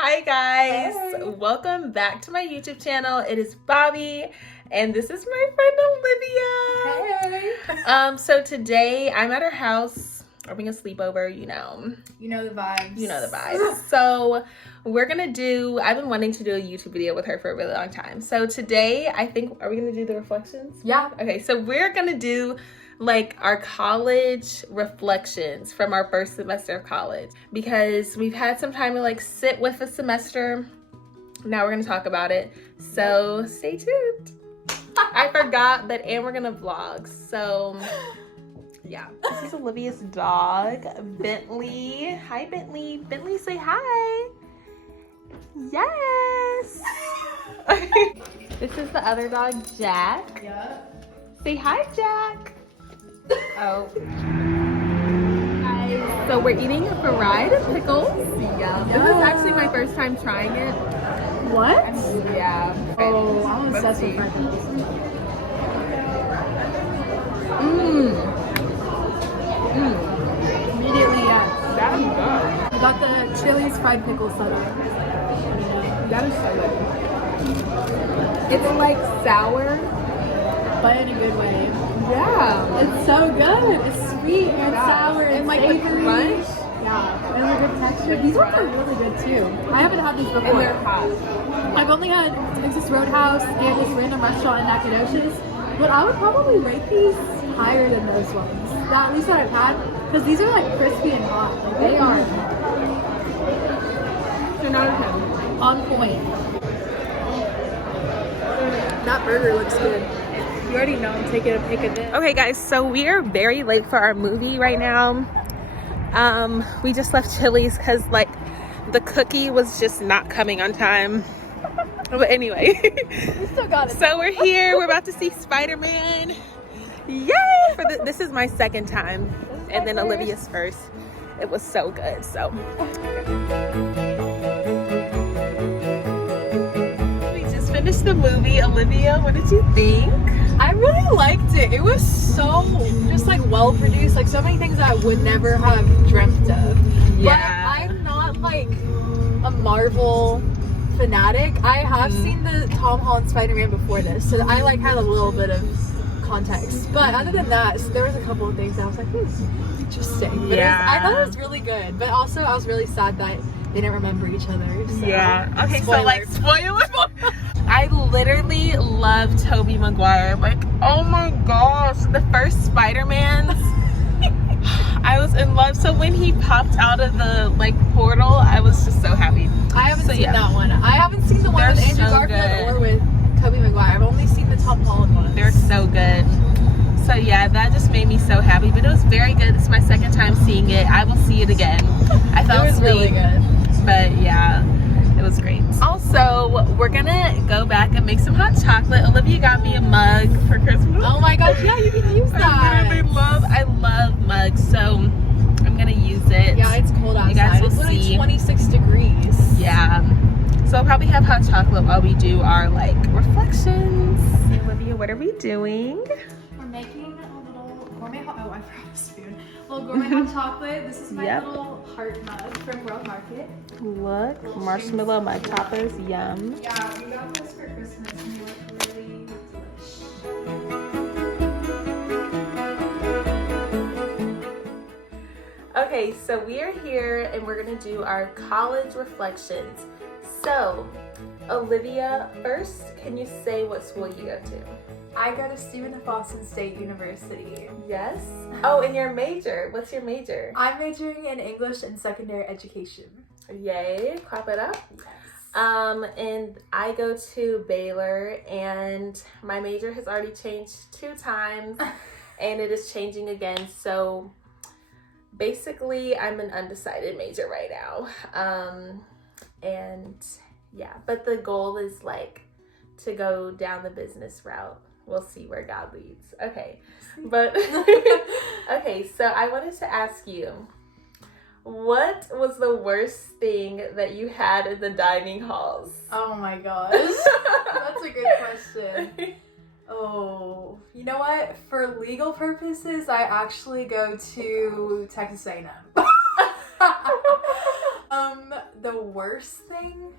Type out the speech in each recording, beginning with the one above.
Hi guys, Hey. Welcome back to my YouTube channel. It is Bobby and this is my friend Olivia. Hey. So today I'm at her house. We're having a sleepover, You know the vibes. You know the vibes. So we're gonna do, I've been wanting to do a YouTube video with her for a really long time. So today I think, are we gonna do the reflections? Yeah. Okay, so we're gonna do like our college reflections from our first semester of college, because we've had some time to like sit with the semester. Now we're gonna talk about it, so stay tuned. I forgot that, and we're gonna vlog, so yeah. This is Olivia's dog, Bentley. Hi Bentley. Bentley, say hi. Yes. This is the other dog, Jack. Yeah. Say hi, Jack. Oh. Guys, so we're eating a fried pickles. Yeah. This is actually my first time trying it. What? Yeah. Oh, I'm obsessed with fried pickles. Immediately, yes. That is good. I got the Chili's fried pickle soda. That is so good. It's like sour, But in a good way. yeah. It's so good. It's sweet and sour and like the savory. crunch. Yeah, and a good texture. These ones are really good too. I haven't had these before. And they're hot. I've only had Texas Roadhouse and this random restaurant in Nacogdoches, but I would probably rate these higher than those ones. At least that I've had, because these are like crispy and hot. Like they are So now on point. That burger looks good. You already know I'm taking a pic of it. Okay guys, so we are very late for our movie right now. We just left Chili's because like the cookie was just not coming on time. But anyway, We still got it. so we're here. We're about to see Spider-Man. Yay! This is my second time, and then Olivia's first. It was so good. So we just finished the movie. Olivia, what did you think? I really liked it. It was so just like well produced, like so many things I would never have dreamt of. Yeah. But I'm not like a Marvel fanatic. I have seen the Tom Holland Spider-Man before this, so I like had a little bit of context. But other than that, so there was a couple of things that I was like, interesting. But I thought it was really good. But also I was really sad that they didn't remember each other. So. Yeah. Okay, Spoilers. so like spoilers. I literally love Tobey Maguire. Like, oh my gosh, the first Spider-Man. I was in love. So when he popped out of the like portal, I was just so happy. I haven't seen that one. I haven't seen the one They're with Andrew so Garfield good. or with Tobey Maguire. I've only seen the Tom Holland ones. They're so good. So yeah, that just made me so happy. But it was very good. It's my second time seeing it. I will see it again. I fell It was asleep, really good. but yeah, it was great. Also, we're gonna go back and make some hot chocolate. Olivia got me a mug for Christmas. Oh my gosh, yeah, you can use that. I love mugs, so I'm gonna use it. Yeah, it's cold outside. You guys will It's literally see. 26 degrees. Yeah. So I'll probably have hot chocolate while we do our like reflections. Olivia, what are we doing? We're making a little gourmet hot, oh, I forgot the spoon. A little gourmet hot chocolate. This is my Yep. little heart mug from World Market. Look, marshmallow mug toppers, yum. Yeah, we got those for Christmas and they look really delish. Okay, so we are here and we're gonna do our college reflections. So, Olivia, first, can you say what school you go to? I go to Stephen F. Austin State University. Yes. Oh, and your major. What's your major? I'm majoring in English and secondary education. Yay, clap it up. Yes. And I go to Baylor, and my major has already changed 2 times, and it is changing again. So basically, I'm an undecided major right now. And yeah, but the goal is like to go down the business route. We'll see where God leads. Okay, but okay. So I wanted to ask you, what was the worst thing that you had in the dining halls? Oh my gosh. That's a good question. Oh, you know what? For legal purposes, I actually go to Texas A&M. the worst thing,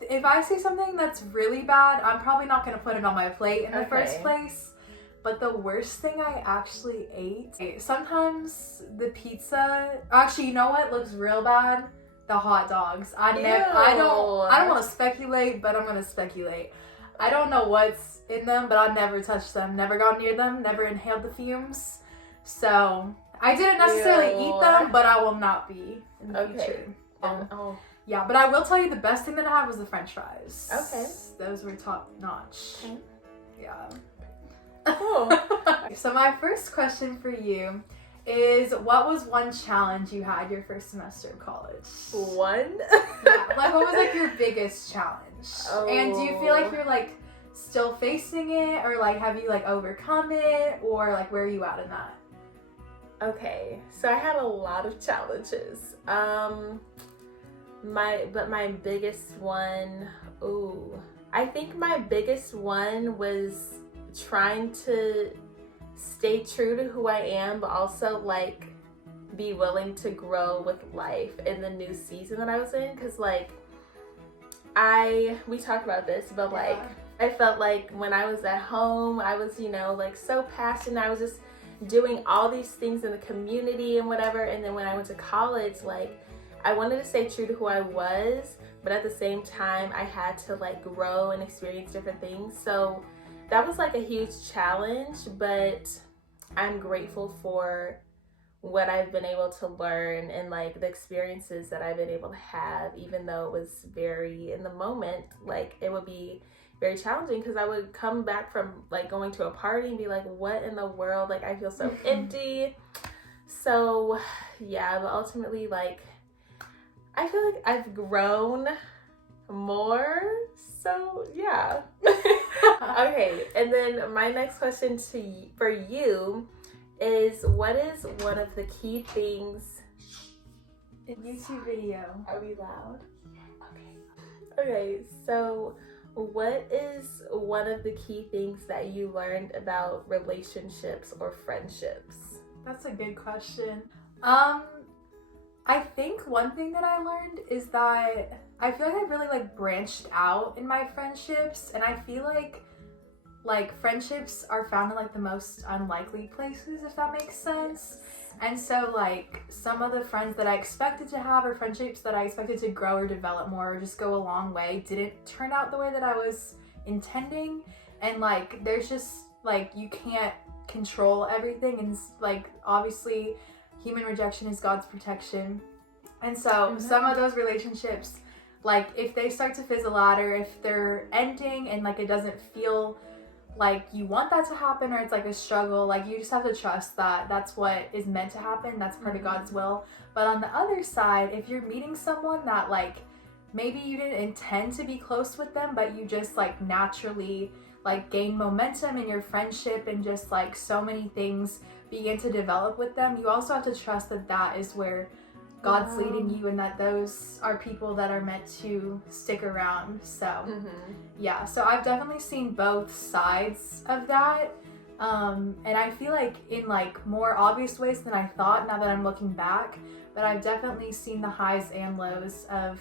if I say something that's really bad, I'm probably not going to put it on my plate in the first place. But the worst thing I actually ate, sometimes the pizza, actually, you know what looks real bad? The hot dogs. I don't want to speculate, but I'm going to speculate. I don't know what's in them, but I never touched them, never got near them, never inhaled the fumes. So I didn't necessarily eat them, but I will not be in the future. Yeah, but I will tell you the best thing that I had was the French fries. Okay. Those were top notch. Okay. Yeah. Cool. So my first question for you is, what was one challenge you had your first semester of college? One? Yeah, like what was like your biggest challenge? And do you feel like you're like still facing it, or like have you like overcome it, or like where are you at in that? Okay, so I had a lot of challenges. My biggest one, I think my biggest one was trying to stay true to who I am, but also like be willing to grow with life in the new season that I was in. Cause like we talked about this, but like I felt like when I was at home, I was, like so passionate. I was just doing all these things in the community and whatever. And then when I went to college, like I wanted to stay true to who I was, but at the same time I had to like grow and experience different things. So that was like a huge challenge, but I'm grateful for what I've been able to learn and like the experiences that I've been able to have, even though it was very, in the moment, like it would be very challenging because I would come back from like going to a party and be like, what in the world? Like I feel so empty. So yeah, but ultimately like I feel like I've grown more. So yeah. Okay, and then my next question for you is, what is one of the key things in YouTube video? Are we loud? Okay, so what is one of the key things that you learned about relationships or friendships? That's a good question. I think one thing that I learned is that I feel like I really like branched out in my friendships, and I feel like friendships are found in like the most unlikely places, if that makes sense. And so like some of the friends that I expected to have, or friendships that I expected to grow or develop more or just go a long way, didn't turn out the way that I was intending. And like there's just like, you can't control everything, and like obviously human rejection is God's protection. And so some of those relationships, like if they start to fizzle out, or if they're ending and like it doesn't feel like you want that to happen, or it's like a struggle, like you just have to trust that that's what is meant to happen. That's part of God's will. But on the other side, if you're meeting someone that like maybe you didn't intend to be close with them, but you just like naturally like gain momentum in your friendship, and just like so many things begin to develop with them, you also have to trust that that is where God's leading you, and that those are people that are meant to stick around. So yeah, so I've definitely seen both sides of that, and I feel like in like more obvious ways than I thought now that I'm looking back. But I've definitely seen the highs and lows of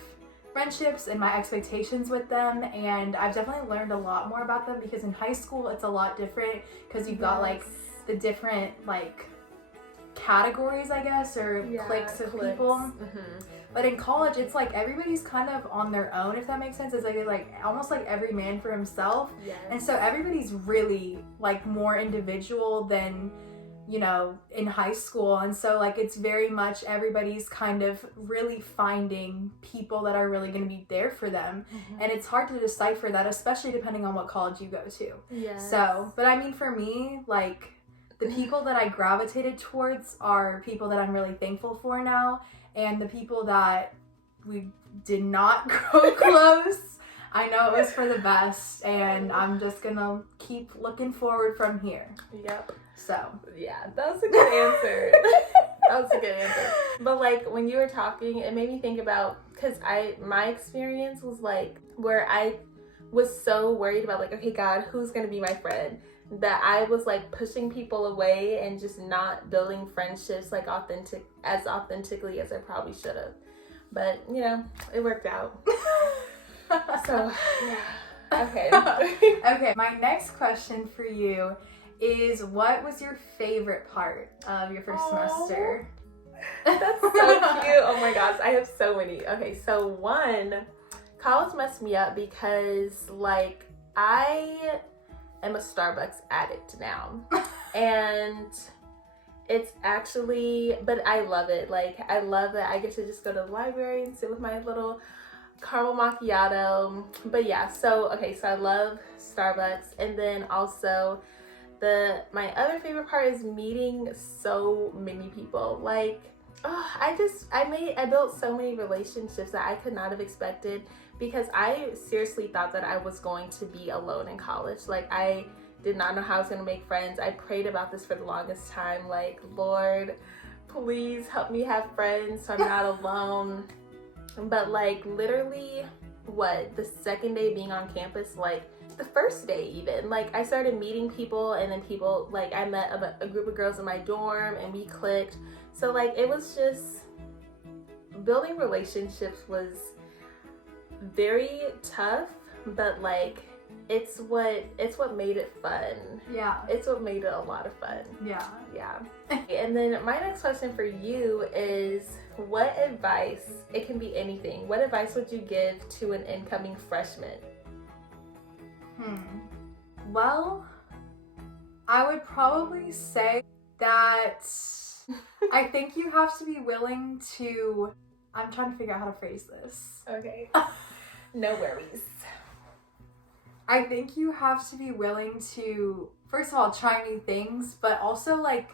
friendships and my expectations with them, and I've definitely learned a lot more about them, because in high school it's a lot different, because you've got like the different like categories, I guess, or cliques of people. But in college it's like everybody's kind of on their own, if that makes sense. It's like almost like every man for himself. And so everybody's really like more individual than, in high school. And so like it's very much everybody's kind of really finding people that are really going to be there for them. And it's hard to decipher that, especially depending on what college you go to. So, but I mean, for me, like the people that I gravitated towards are people that I'm really thankful for now, and the people that we did not grow close, I know it was for the best, and I'm just gonna keep looking forward from here. So yeah, that was a good answer. That was a good answer. But like when you were talking, it made me think about, because my experience was like where I was so worried about like, okay, God, who's gonna be my friend? That I was like pushing people away and just not building friendships like authentically as I probably should have. But, you know, it worked out. So, yeah. Okay. Okay, my next question for you is, what was your favorite part of your first semester? That's so cute. Oh my gosh, I have so many. Okay, so one, college messed me up because, like, I am a Starbucks addict now. And it's actually, but I love it. Like, I love that I get to just go to the library and sit with my little caramel macchiato. But yeah, so I love Starbucks. And then also my other favorite part is meeting so many people. Like, I built so many relationships that I could not have expected, because I seriously thought that I was going to be alone in college. Like, I did not know how I was going to make friends. I prayed about this for the longest time. Like, Lord, please help me have friends so I'm not alone. But, like, literally, the second day being on campus, like, the first day even, like, I started meeting people, and then people, like, I met a group of girls in my dorm, and we clicked. So, like, it was just, building relationships was very tough, but, like, it's what made it fun. Yeah. It's what made it a lot of fun. Yeah. Yeah. And then my next question for you is, what advice, it can be anything, what advice would you give to an incoming freshman? Well, I would probably say that I think you have to be willing to, I'm trying to figure out how to phrase this. Okay. No worries. I think you have to be willing to, first of all, try new things, but also, like,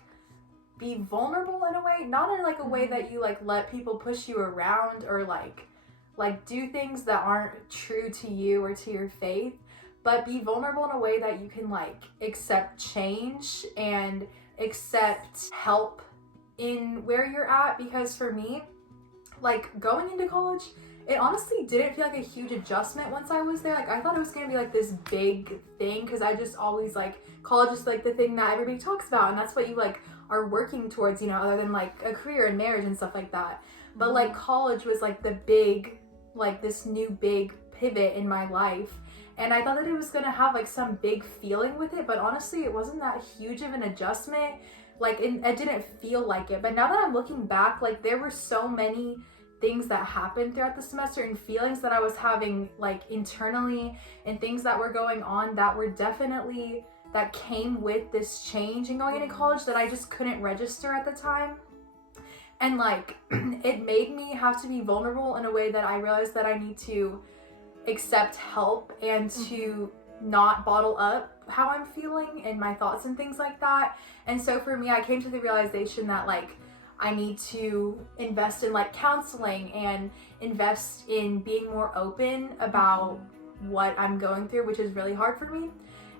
be vulnerable in a way, not in, like, a way that you, like, let people push you around, or like do things that aren't true to you or to your faith, but be vulnerable in a way that you can, like, accept change and accept help in where you're at. Because for me, like, going into college, it honestly didn't feel like a huge adjustment once I was there. Like, I thought it was gonna be, like, this big thing, because I just always, like, college is, like, the thing that everybody talks about, and that's what you, like, are working towards, you know, other than, like, a career and marriage and stuff like that. But, like, college was, like, the big, like, this new big pivot in my life, and I thought that it was gonna have, like, some big feeling with it, but honestly, it wasn't that huge of an adjustment. Like, it didn't feel like it. But now that I'm looking back, like, there were so many things that happened throughout the semester, and feelings that I was having, like, internally, and things that were going on that were definitely, that came with this change and going into college, that I just couldn't register at the time. And, like, it made me have to be vulnerable in a way that I realized that I need to accept help, and to not bottle up how I'm feeling and my thoughts and things like that. And so for me, I came to the realization that, like, I need to invest in, like, counseling, and invest in being more open about what I'm going through, which is really hard for me.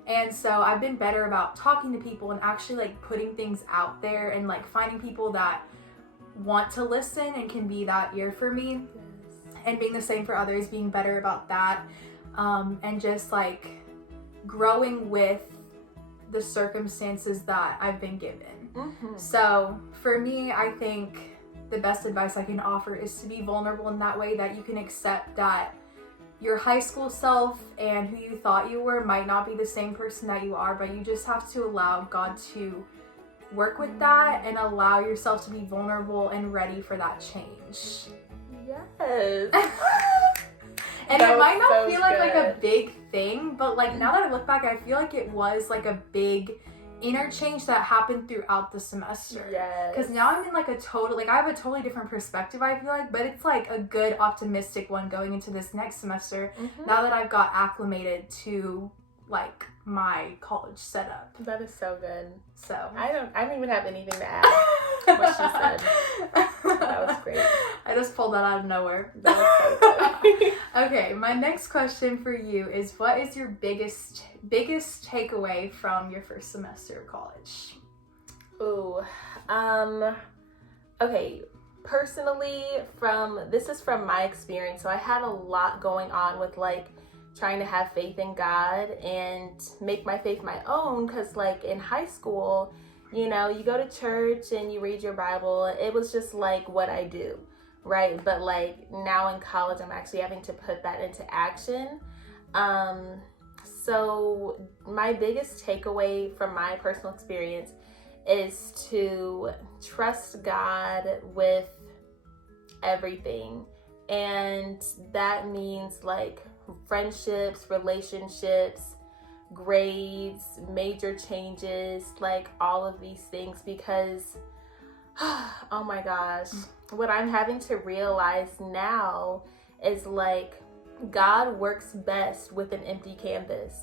And so I've been better about talking to people, and actually, like, putting things out there, and, like, finding people that want to listen and can be that ear for me. Yes. And being the same for others, being better about that, and just, like, growing with the circumstances that I've been given. So for me, I think the best advice I can offer is to be vulnerable in that way, that you can accept that your high school self and who you thought you were might not be the same person that you are, but you just have to allow God to work with that, and allow yourself to be vulnerable and ready for that change. Yes. And it might not feel like a big thing, but, like, now that I look back, I feel like it was, like, a big interchange that happened throughout the semester. Yes. Because now I'm in, like, I have a totally different perspective, I feel like, but it's, like, a good optimistic one going into this next semester, now that I've got acclimated to, like, my college setup. That is so good. So I don't even have anything to add what she said. That was great. I just pulled that out of nowhere. That was so good. Okay, my next question for you is, what is your biggest takeaway from your first semester of college? Ooh, okay, personally, this is from my experience, so I had a lot going on with, like, trying to have faith in God and make my faith my own, because, like, in high school, you know, you go to church and you read your Bible. It was just, like, what I do. right? But like now in college, I'm actually having to put that into action. So my biggest takeaway from my personal experience is to trust God with everything. And that means like friendships, relationships, grades, major changes, like all of these things, because oh my gosh, what I'm having to realize now is like God works best with an empty canvas.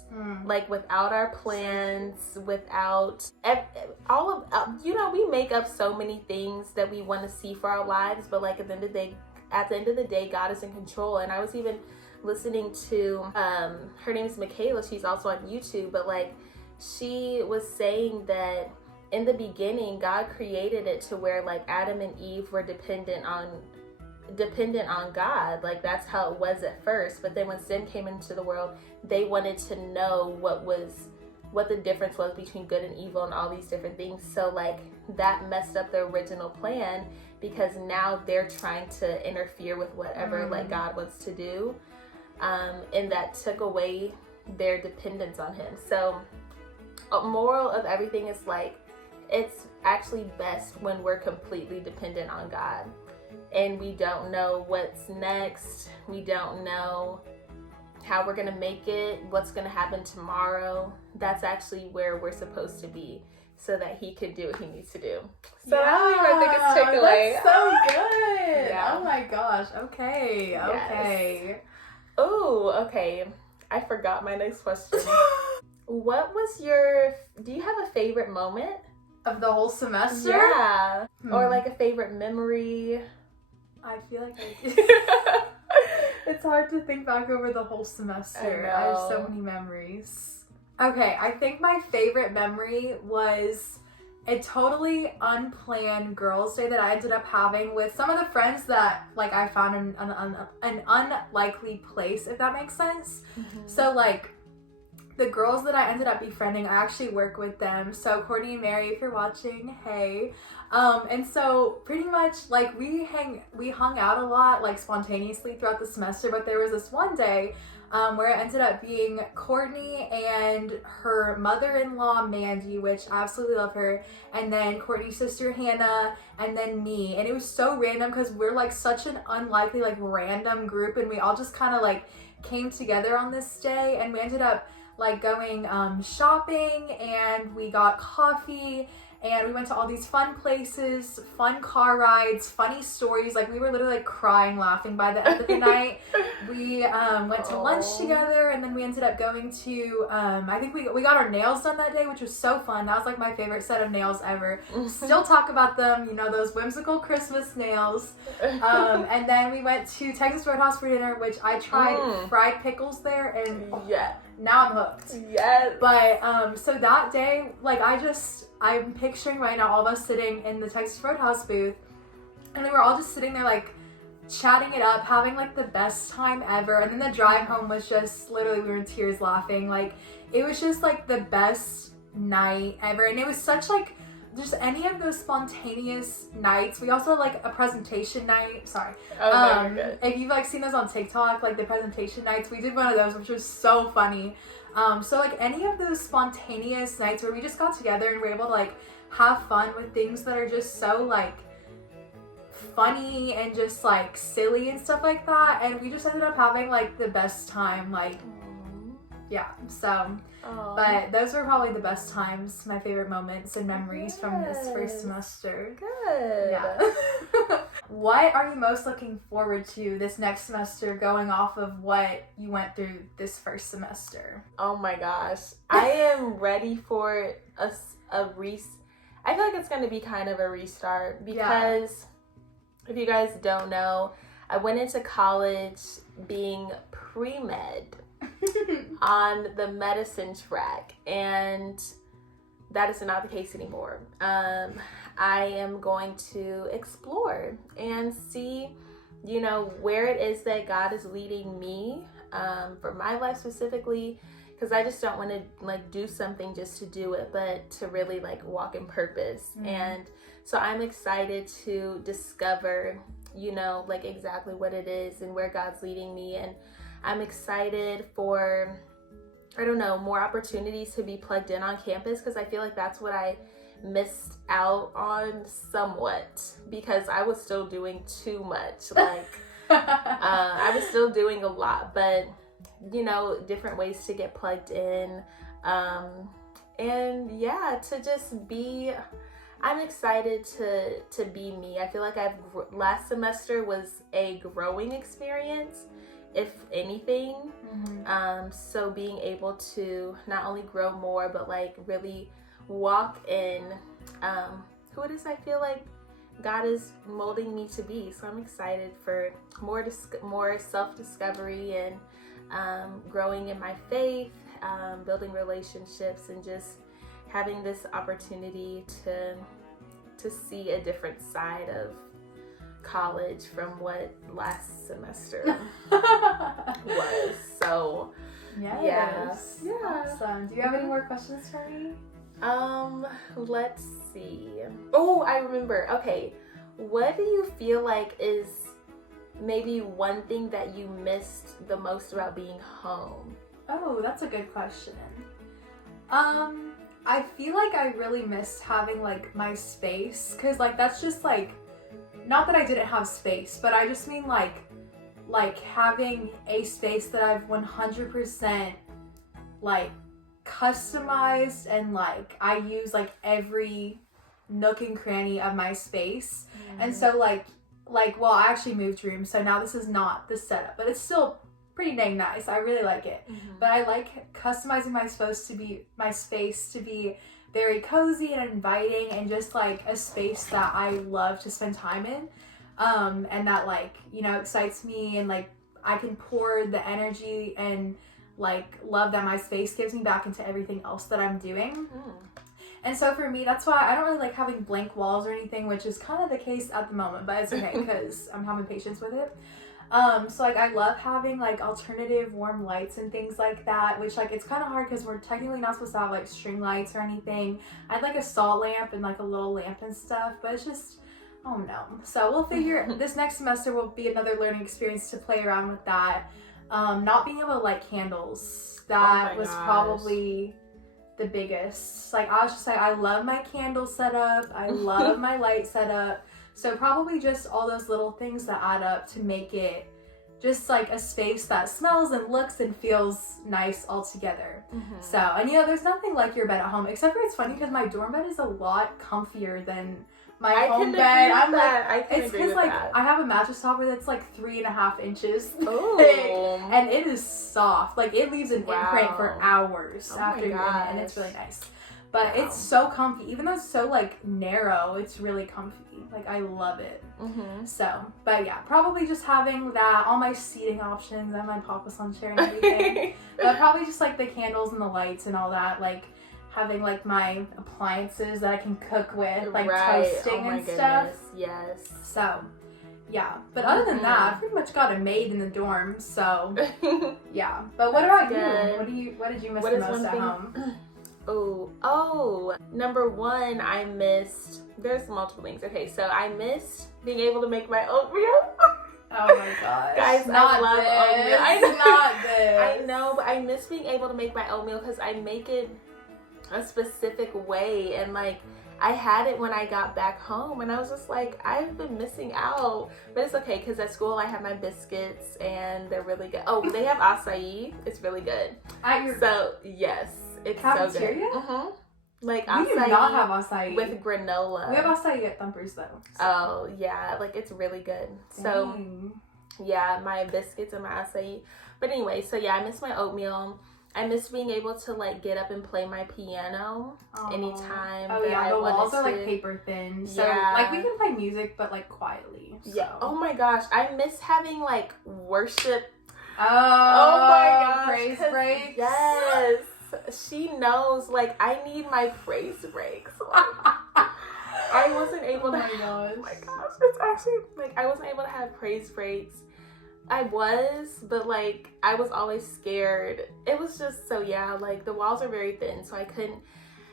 Like without our plans, without all of we make up so many things that we want to see for our lives, but like at the end of the day, God is in control. And I was even listening to her name is Michaela, she's also on YouTube, but like she was saying that in the beginning God created it to where like Adam and Eve were dependent on God. Like that's how it was at first, but then when sin came into the world, they wanted to know what the difference was between good and evil and all these different things. So like that messed up the original plan, because now they're trying to interfere with whatever like God wants to do, and that took away their dependence on him. So a moral of everything is like it's actually best when we're completely dependent on God. And we don't know what's next. We don't know how we're gonna make it, what's gonna happen tomorrow. That's actually where we're supposed to be, so that he can do what he needs to do. So that was my biggest takeaway. That's so good. Yeah. Oh my gosh. Okay. Yes. Okay. Oh, okay. I forgot my next question. Do you have a favorite moment? Of the whole semester? Yeah. Or like a favorite memory? I feel like it's hard to think back over the whole semester. I have so many memories. Okay, I think my favorite memory was a totally unplanned girls' day that I ended up having with some of the friends that like I found in an unlikely place, if that makes sense. So like the girls that I ended up befriending, I actually work with them. So Courtney and Mary, if you're watching, hey. And so pretty much like we hung out a lot like spontaneously throughout the semester, but there was this one day where it ended up being Courtney and her mother-in-law Mandy, which I absolutely love her, and then Courtney's sister Hannah, and then me. And it was so random because we're like such an unlikely like random group, and we all just kind of like came together on this day, and we ended up like going shopping, and we got coffee, and we went to all these fun places, fun car rides, funny stories. Like we were literally like crying laughing by the end of the night. We went to lunch together, and then we ended up going to I think we got our nails done that day, which was so fun. That was like my favorite set of nails ever. Still talk about them, you know, those whimsical Christmas nails. And then we went to Texas Roadhouse for dinner, which I tried fried pickles there, and now I'm hooked. Yes. But so that day, like I'm picturing right now all of us sitting in the Texas Roadhouse booth, and we were all just sitting there like chatting it up, having like the best time ever. And then the drive home was just literally, we were in tears laughing. Like it was just like the best night ever. And it was such like just any of those spontaneous nights. We also had like a presentation night. Sorry. Oh, no, you're good. If you've like seen those on TikTok, like the presentation nights, we did one of those, which was so funny. So like any of those spontaneous nights where we just got together and we're able to like have fun with things that are just so like funny and just like silly and stuff like that, and we just ended up having like the best time. Like yeah, so but those were probably the best times, my favorite moments and memories from this first semester. Good. Yeah. What are you most looking forward to this next semester, going off of what you went through this first semester? Oh my gosh. I am ready for I feel like it's going to be kind of a restart, because if you guys don't know, I went into college being pre-med on the medicine track, and that is not the case anymore. I am going to explore and see, you know, where it is that God is leading me for my life specifically, because I just don't want to like do something just to do it, but to really like walk in purpose. And so I'm excited to discover you know, like exactly what it is and where God's leading me. And I'm excited for, I don't know, more opportunities to be plugged in on campus, because I feel like that's what I missed out on somewhat, because I was still doing too much. Like, I was still doing a lot, but, you know, different ways to get plugged in. And yeah, to just be, I'm excited to be me. I feel like last semester was a growing experience, if anything. So being able to not only grow more, but like really walk in who it is I feel like God is molding me to be. So I'm excited for more self-discovery and growing in my faith, building relationships, and just having this opportunity to see a different side of college from what last semester was. So yes. Yeah. Awesome. Do you have any more questions for me? Let's see. Oh, I remember. Okay. What do you feel like is maybe one thing that you missed the most about being home? Oh, that's a good question. I feel like I really missed having like my space, because like that's just like, not that I didn't have space, but I just mean like having a space that I've 100% like customized, and like I use like every nook and cranny of my space. And so like well, I actually moved rooms, so now this is not the setup, but it's still pretty dang nice. I really like it. But I like customizing my space to be very cozy and inviting, and just like a space that I love to spend time in, and that like, you know, excites me, and like I can pour the energy and like love that my space gives me back into everything else that I'm doing. And so for me, that's why I don't really like having blank walls or anything, which is kind of the case at the moment, but it's okay because I'm having patience with it. So like I love having like alternative warm lights and things like that, which like it's kind of hard because we're technically not supposed to have like string lights or anything. I had like a salt lamp and like a little lamp and stuff, but it's just, oh no. So we'll figure, this next semester will be another learning experience to play around with that. Not being able to light candles, that was probably the biggest. Like I was just like, I love my candle setup, I love my light setup. So probably just all those little things that add up to make it just like a space that smells and looks and feels nice all together. So, and you know, there's nothing like your bed at home, except for it's funny because my dorm bed is a lot comfier than my home bed. I'm like, it's because like I have a mattress topper that's like 3.5 inches thick, and it is soft. Like it leaves an imprint for hours after you're in it, and it's really nice. But it's so comfy, even though it's so like narrow, it's really comfy. Like I love it. So, but yeah, probably just having that, all my seating options and my Papa Sun chair and everything. But probably just like the candles and the lights and all that, like having like my appliances that I can cook with, like toasting and stuff. Yes. So, yeah. But other than that, I pretty much got a maid in the dorm. So, yeah. But what about you? What did you miss the most at home? Oh, number one, I missed, there's multiple things. Okay, so I missed being able to make my oatmeal. Oh my gosh. Guys, I love oatmeal. I know, but I miss being able to make my oatmeal because I make it a specific way, and like I had it when I got back home, and I was just like, I've been missing out. But it's okay because at school I have my biscuits and they're really good. Oh, they have acai. It's really good. So yes, it's cafeteria? So good. Like we do not have acai with granola. We have acai at Thumpers though. So. Oh yeah, like it's really good. Dang. So yeah, my biscuits and my acai. But anyway, so yeah, I miss my oatmeal. I miss being able to like get up and play my piano anytime. Oh yeah, the walls are like paper thin. So like we can play music but like quietly. So. Yeah. Oh my gosh, I miss having like worship. Oh my gosh, praise breaks. Yes. She knows, like, I need my praise breaks. I wasn't able to oh my gosh, it's actually, like, I wasn't able to have praise breaks. I was, but, like, I was always scared. It was just, so, yeah, like, the walls are very thin, so I couldn't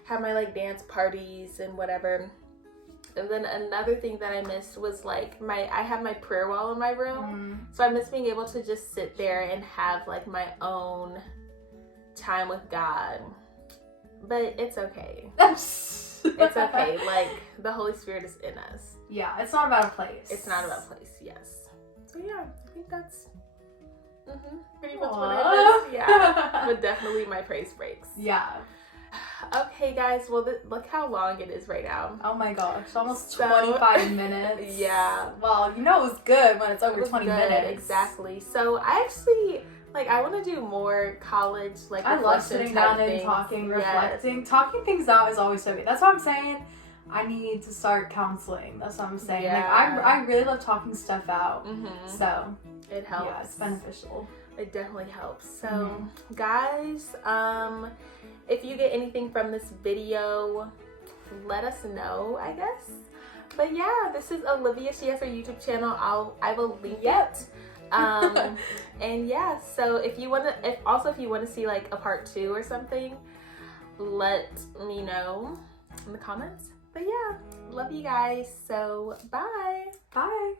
have my, like, dance parties and whatever. And then another thing that I missed was like I have my prayer wall in my room. So I miss being able to just sit there and have like my own time with God. But it's okay. It's okay. Like the Holy Spirit is in us. Yeah, it's not about a place. It's not about a place, yes. So yeah, I think that's pretty much what I missed. Yeah. But definitely my praise breaks. Yeah. Okay, guys. Well, look how long it is right now. Oh my gosh, almost 25 minutes. Yeah. Well, you know it was good when it's over 20 minutes. Exactly. So I actually I want to do more college I love sitting down and talking, reflecting, talking things out is always so good. That's what I'm saying. I need to start counseling. That's what I'm saying. Yeah. I really love talking stuff out. So it helps. Yeah, it's beneficial. It definitely helps. So guys, if you get anything from this video, let us know, I guess. But yeah, this is Olivia. She has her YouTube channel. I will link it. And yeah, so if you want to see like a part 2 or something, let me know in the comments. But yeah, love you guys. So bye. Bye.